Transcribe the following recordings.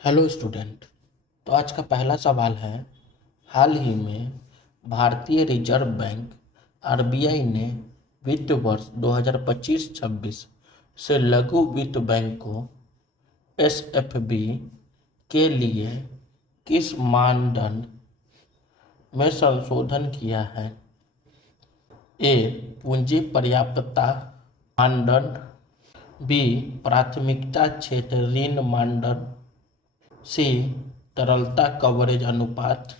Hello student. तो आज का पहला सवाल है, हाल ही में भारतीय रिजर्व बैंक आरबीआई ने वित्त वर्ष 2025-26 से लघु वित्त बैंक को एसएफबी के लिए किस मानदंड में संशोधन किया है? ए. पूंजी पर्याप्तता मानदंड, बी. प्राथमिकता क्षेत्र ऋण मानदंड, सी. तरलता कवरेज अनुपात,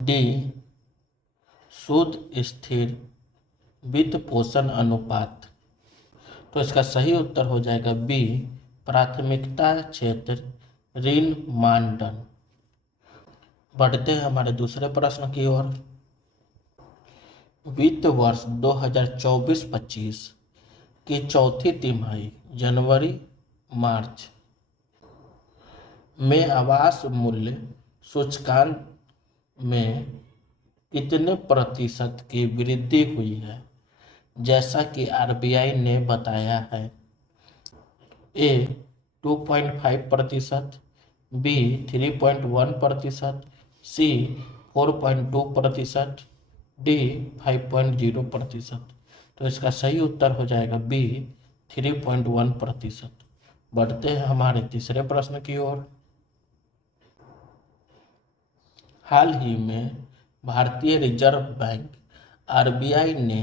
डी. शुद्ध स्थिर वित्त पोषण अनुपात। तो इसका सही उत्तर हो जाएगा बी. प्राथमिकता क्षेत्र ऋण मानदंड। बढ़ते हैं हमारे दूसरे प्रश्न की ओर। वित्त वर्ष 2024-25 की चौथी तिमाही जनवरी मार्च में आवास मूल्य सूचकांक में कितने प्रतिशत की वृद्धि हुई है, जैसा कि आरबीआई ने बताया है? ए. 2.5%, बी. 3.1%, सी. 4.2%, डी. 5.0%। तो इसका सही उत्तर हो जाएगा बी. 3.1%। बढ़ते हैं हमारे तीसरे प्रश्न की ओर। हाल ही में भारतीय रिजर्व बैंक आरबीआई ने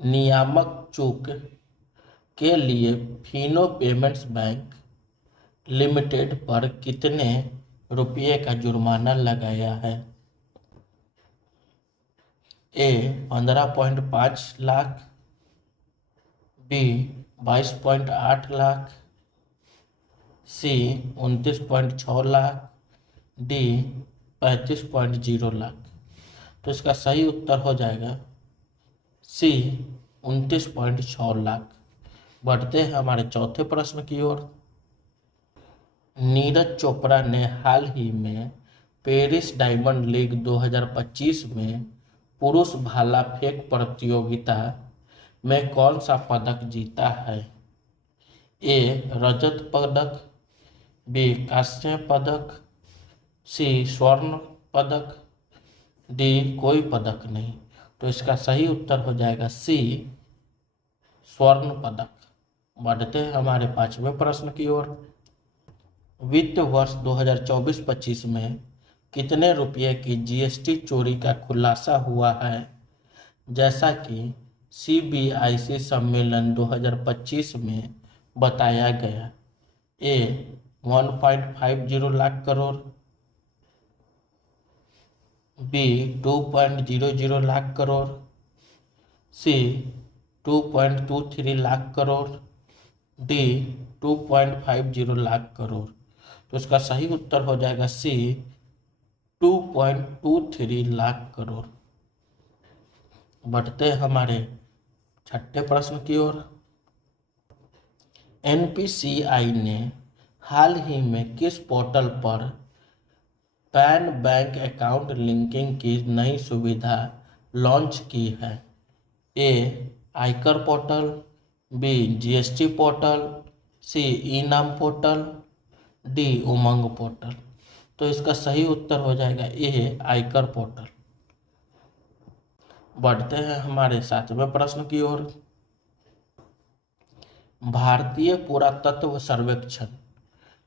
नियामक चूक के लिए फिनो पेमेंट्स बैंक लिमिटेड पर कितने रुपये का जुर्माना लगाया है? ए. 15.5 लाख, बी. 22.8 लाख, सी. 29.6 लाख, डी. 35.0 लाख। तो इसका सही उत्तर हो जाएगा सी. 29.6 लाख। बढ़ते हैं हमारे चौथे प्रश्न की ओर। नीरज चोपड़ा ने हाल ही में पेरिस डायमंड लीग 2025 में पुरुष भाला फेंक प्रतियोगिता में कौन सा पदक जीता है? ए. रजत पदक, बी. कांस्य पदक, सी. स्वर्ण पदक, डी. कोई पदक नहीं। तो इसका सही उत्तर हो जाएगा सी. स्वर्ण पदक। बढ़ते हैं हमारे पांचवें प्रश्न की ओर। वित्त वर्ष 2024-25 में कितने रुपये की जीएसटी चोरी का खुलासा हुआ है, जैसा कि सीबीआईसी सम्मेलन 2025 में बताया गया? ए. 1.50 लाख करोड़, बी. 2.00 लाख करोड़, सी. 2.23 लाख करोड़, डी. 2.50 लाख करोड़। तो इसका सही उत्तर हो जाएगा सी. 2.23 लाख करोड़। बढ़ते हमारे छठे प्रश्न की ओर। एनपीसीआई ने हाल ही में किस पोर्टल पर पैन बैंक अकाउंट लिंकिंग की नई सुविधा लॉन्च की है? ए. आयकर पोर्टल, बी. जीएसटी पोर्टल, सी. ई नाम पोर्टल, डी. उमंग पोर्टल। तो इसका सही उत्तर हो जाएगा ए. आयकर पोर्टल। बढ़ते हैं हमारे सातवें प्रश्न की ओर। भारतीय पुरातत्व सर्वेक्षण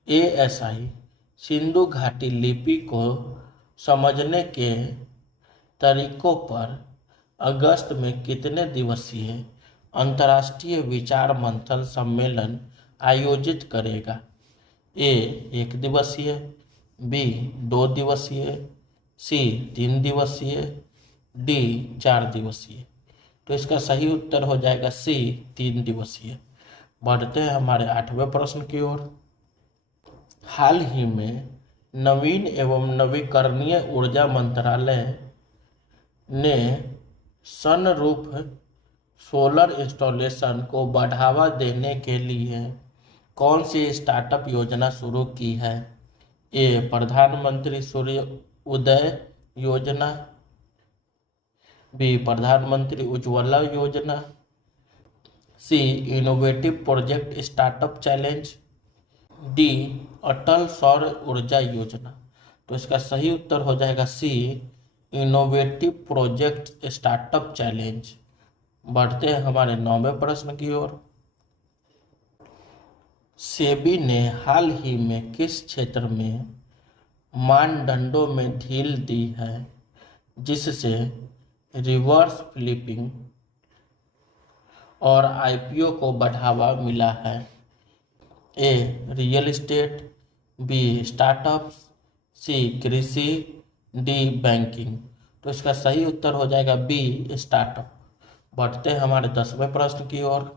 एएसआई सिंधु घाटी लिपि को समझने के तरीकों पर अगस्त में कितने दिवसीय अंतर्राष्ट्रीय विचार मंथन सम्मेलन आयोजित करेगा? ए. 1 दिवसीय, बी. 2 दिवसीय, सी. 3 दिवसीय, डी. 4 दिवसीय। तो इसका सही उत्तर हो जाएगा सी. 3 दिवसीय। बढ़ते हैं हमारे आठवें प्रश्न की ओर। हाल ही में नवीन एवं नवीकरणीय ऊर्जा मंत्रालय ने सनरूफ सोलर इंस्टॉलेशन को बढ़ावा देने के लिए कौन सी स्टार्टअप योजना शुरू की है? ए. प्रधानमंत्री सूर्य उदय योजना, B. Pradhanmantri Ujjwala Yojana, C. Innovative project startup challenge, D Atal Saur Urja Yojana. तो इसका सही उत्तर हो जाएगा C innovative project startup challenge. बढ़ते हैं हमारे 9वें प्रश्न की ओर। सेबी ने हाल ही में किस क्षेत्र में मानदंडों में ढील दी है जिससे रिवर्स फ्लिपिंग और आईपीओ को बढ़ावा मिला है? A real estate, B startups, C कृषि, डी बैंकिंग। तो इसका सही उत्तर हो जाएगा बी स्टार्टअप। बढ़ते हैं हमारे 10वें प्रश्न की ओर।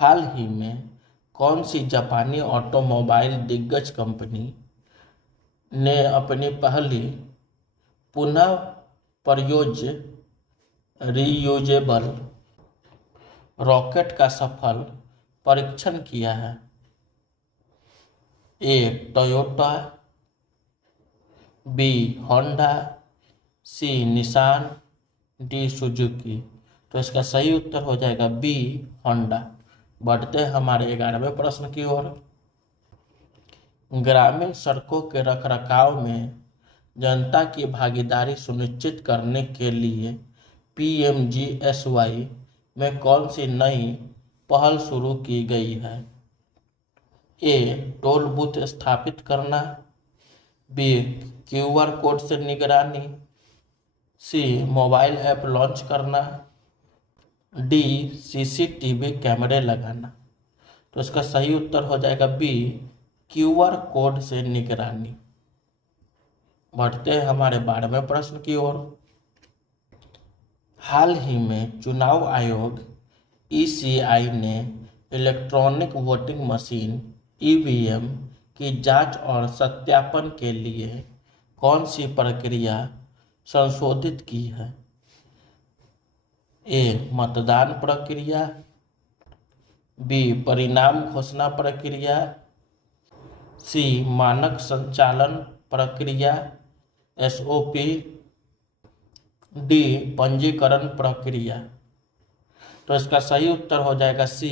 हाल ही में कौन सी जापानी ऑटोमोबाइल दिग्गज कंपनी ने अपनी पहली पुनः प्रयोज्य रीयूजेबल रॉकेट का सफल परीक्षण किया है? ए टोयोटा, बी होंडा, सी निसान, डी सुजुकी। तो इसका सही उत्तर हो जाएगा बी होंडा। बढ़ते हैं हमारे 11वें प्रश्न की ओर। ग्रामीण सड़कों के रखरखाव में जनता की भागीदारी सुनिश्चित करने के लिए पीएमजीएसवाई में कौन सी नई पहल शुरू की गई है? ए टोल बूथ स्थापित करना, बी क्यूआर कोड से निगरानी, सी मोबाइल ऐप लॉन्च करना, डी सीसीटीवी कैमरे लगाना। तो इसका सही उत्तर हो जाएगा बी क्यूआर कोड से निगरानी। बढ़ते हैं हमारे 12वें प्रश्न की ओर। हाल ही में चुनाव आयोग ईसीआई ने इलेक्ट्रॉनिक वोटिंग मशीन ईवीएम की जांच और सत्यापन के लिए कौन सी प्रक्रिया संशोधित की है? ए मतदान प्रक्रिया, बी परिणाम घोषणा प्रक्रिया, सी मानक संचालन प्रक्रिया एसओपी, डी पंजीकरण प्रक्रिया। तो इसका सही उत्तर हो जाएगा सी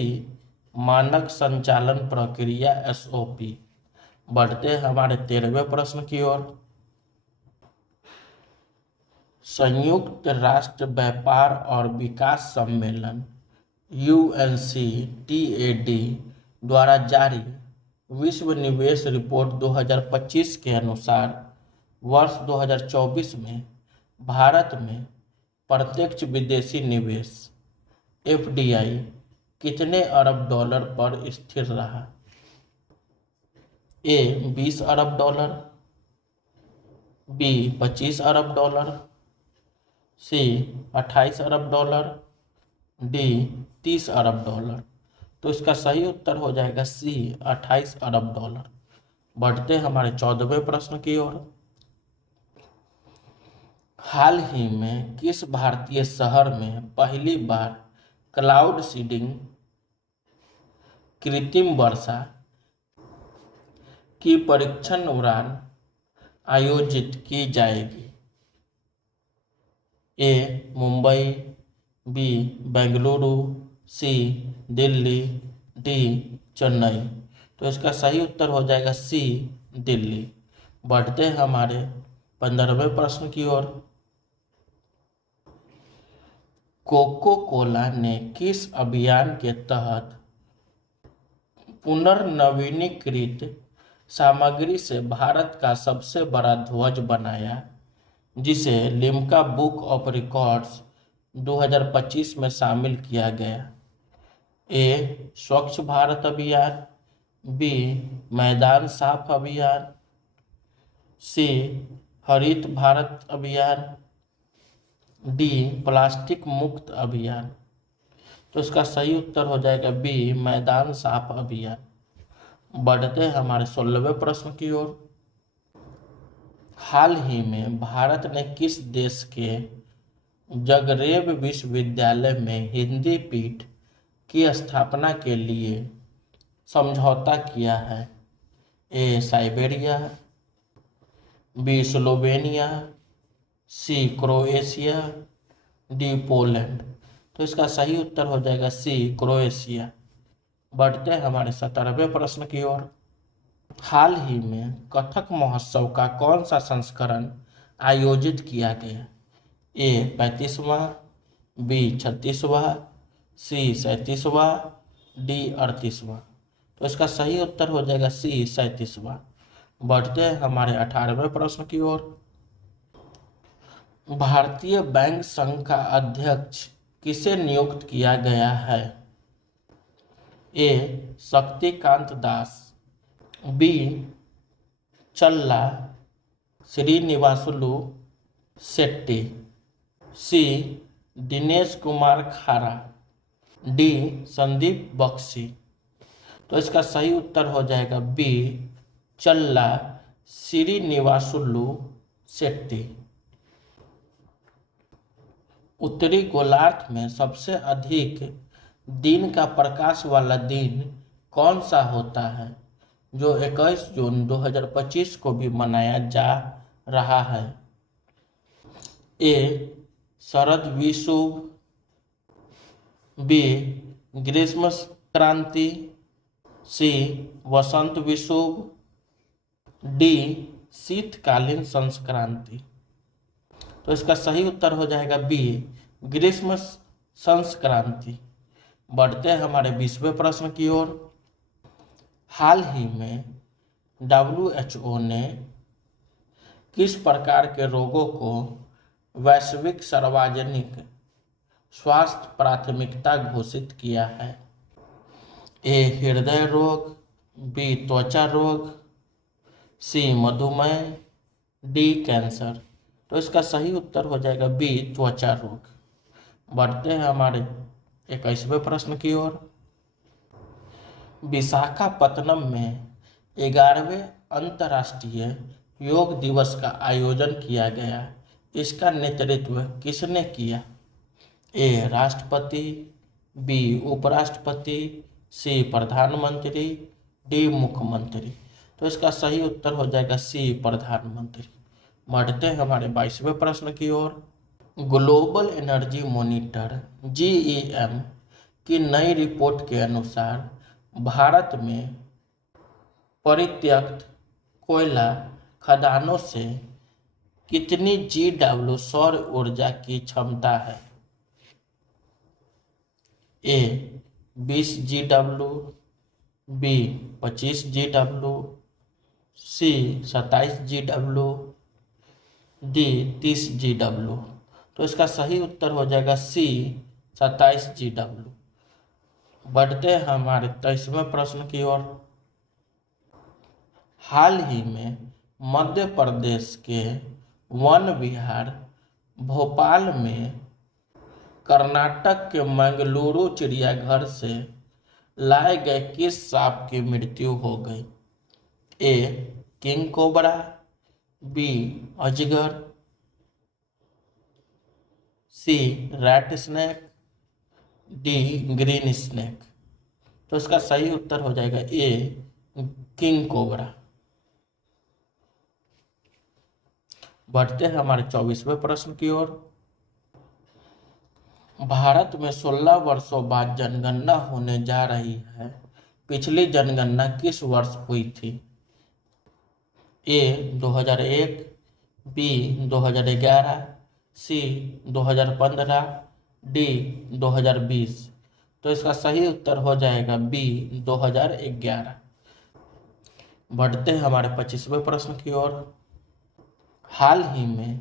मानक संचालन प्रक्रिया एसओपी। बढ़ते हैं हमारे 13वें प्रश्न की ओर। संयुक्त राष्ट्र व्यापार और विकास सम्मेलन UNCTAD द्वारा जारी विश्व निवेश रिपोर्ट 2025 के अनुसार वर्ष 2024 में भारत में प्रत्यक्ष विदेशी निवेश FDI कितने अरब डॉलर पर स्थिर रहा? ए 20 अरब डॉलर, बी 25 अरब डॉलर, सी 28 अरब डॉलर, डी 30 अरब डॉलर। तो इसका सही उत्तर हो जाएगा सी 28 अरब डॉलर। बढ़ते हमारे 14वें प्रश्न की ओर। हाल ही में किस भारतीय शहर में पहली बार क्लाउड सीडिंग कृत्रिम वर्षा की परीक्षण उड़ान आयोजित की जाएगी? ए मुंबई, बी बेंगलुरु, सी दिल्ली, डी चेन्नई। तो इसका सही उत्तर हो जाएगा सी दिल्ली। बढ़ते हैं हमारे 15वें प्रश्न की ओर। कोको कोला ने किस अभियान के तहत पुनर्नवीनीकृत सामग्री से भारत का सबसे बड़ा ध्वज बनाया जिसे लिम्का बुक ऑफ रिकॉर्ड्स 2025 में शामिल किया गया? ए स्वच्छ भारत अभियान, बी मैदान साफ अभियान, सी हरित भारत अभियान, डी प्लास्टिक मुक्त अभियान। तो इसका सही उत्तर हो जाएगा बी मैदान साफ अभियान। बढ़ते हैं हमारे 16वें प्रश्न की ओर। हाल ही में भारत ने किस देश के जगरेब विश्वविद्यालय में हिंदी पीठ की स्थापना के लिए समझौता किया है? ए साइबेरिया, बी स्लोवेनिया, सी क्रोएशिया, डी पोलैंड। तो इसका सही उत्तर हो जाएगा सी क्रोएशिया। बढ़ते हैं हमारे 17वें प्रश्न की ओर। हाल ही में कथक महोत्सव का कौन सा संस्करण आयोजित किया गया? ए 35वां, बी 36वां, सी 37वां, डी 38वां। तो इसका सही उत्तर हो जाएगा सी 37वां। बढ़ते हैं हमारे 18वें प्रश्न की ओर। भारतीय बैंक संघ का अध्यक्ष किसे नियुक्त किया गया है? ए शक्तिकांत दास, बी चल्ला श्रीनिवासुलु शेट्टी, सी दिनेश कुमार खारा, डी संदीप बख्शी। तो इसका सही उत्तर हो जाएगा बी चल्ला श्रीनिवासुलु शेट्टी। उत्तरी गोलार्ध में सबसे अधिक दिन का प्रकाश वाला दिन कौन सा होता है, जो 21 जून 2025 को भी मनाया जा रहा है? ए शरद विषुव, बी ग्रीष्म क्रांति, सी वसंत विषुव, डी शीतकालीन संक्रांति। तो इसका सही उत्तर हो जाएगा बी ग्रीष्म संक्रांति। बढ़ते हैं हमारे 20वें प्रश्न की ओर। हाल ही में WHO ने किस प्रकार के रोगों को वैश्विक सार्वजनिक स्वास्थ्य प्राथमिकता घोषित किया है? ए हृदय रोग, बी त्वचा रोग, सी मधुमेह, डी कैंसर। तो इसका सही उत्तर हो जाएगा बी त्वचा रोग। बढ़ते हैं हमारे 21वें प्रश्न की ओर। विशाखापत्तनम में 11वें अंतर्राष्ट्रीय योग दिवस का आयोजन किया गया। इसका नेतृत्व किसने किया? ए राष्ट्रपति, बी उपराष्ट्रपति, सी प्रधानमंत्री, डी मुख्यमंत्री। तो इसका सही उत्तर हो जाएगा सी प्रधानमंत्री। बढ़ते हैं हमारे 22वें प्रश्न की ओर। ग्लोबल एनर्जी मॉनिटर GEM की नई रिपोर्ट के अनुसार भारत में परित्यक्त कोयला खदानों से कितनी GW सौर ऊर्जा की क्षमता है? ए 20 GW, बी 25 GW, सी 27 GW, डी 30 GW। तो इसका सही उत्तर हो जाएगा सी 27 GW। बढ़ते हैं हमारे 23वें प्रश्न की ओर। हाल ही में मध्य प्रदेश के वन विहार भोपाल में कर्नाटक के मंगलुरु चिड़ियाघर से लाए गए किस सांप की मृत्यु हो गई? ए किंग कोबरा, बी अजगर, C rat snake, D green snake. तो इसका सही उत्तर हो जाएगा ए किंग कोबरा। बढ़ते हैं हमारे 24वें प्रश्न की ओर। भारत में 16 वर्षों बाद जनगणना होने जा रही है। पिछली जनगणना किस वर्ष हुई थी? ए 2001, बी 2011, सी 2015, डी 2020। तो इसका सही उत्तर हो जाएगा बी 2011। बढ़ते हैं हमारे 25वें प्रश्न की ओर। हाल ही में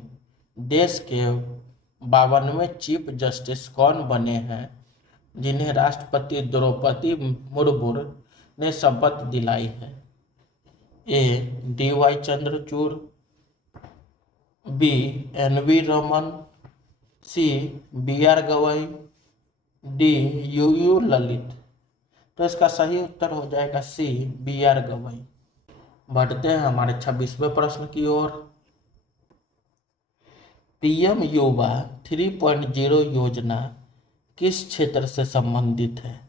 देश के 52वें चीफ जस्टिस कौन बने हैं, जिन्हें राष्ट्रपति द्रौपदी मुर्मू ने शपथ दिलाई है? A DY Chandrachud, B NV Ramana, C BR Gavai, D UU Lalit. तो इसका सही उत्तर हो जाएगा सी BR गवई। बढ़ते हैं हमारे 26वें प्रश्न की ओर। PM युवा 3.0 योजना किस क्षेत्र से संबंधित है?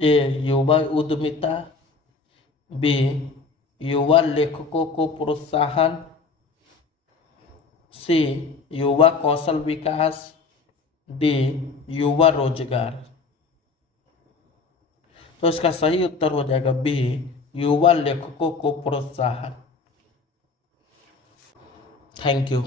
ए युवा उद्यमिता, बी युवा लेखकों को प्रोत्साहन, सी युवा कौशल विकास, डी युवा रोजगार। तो इसका सही उत्तर हो जाएगा बी, युवा लेखकों को प्रोत्साहन। Thank you.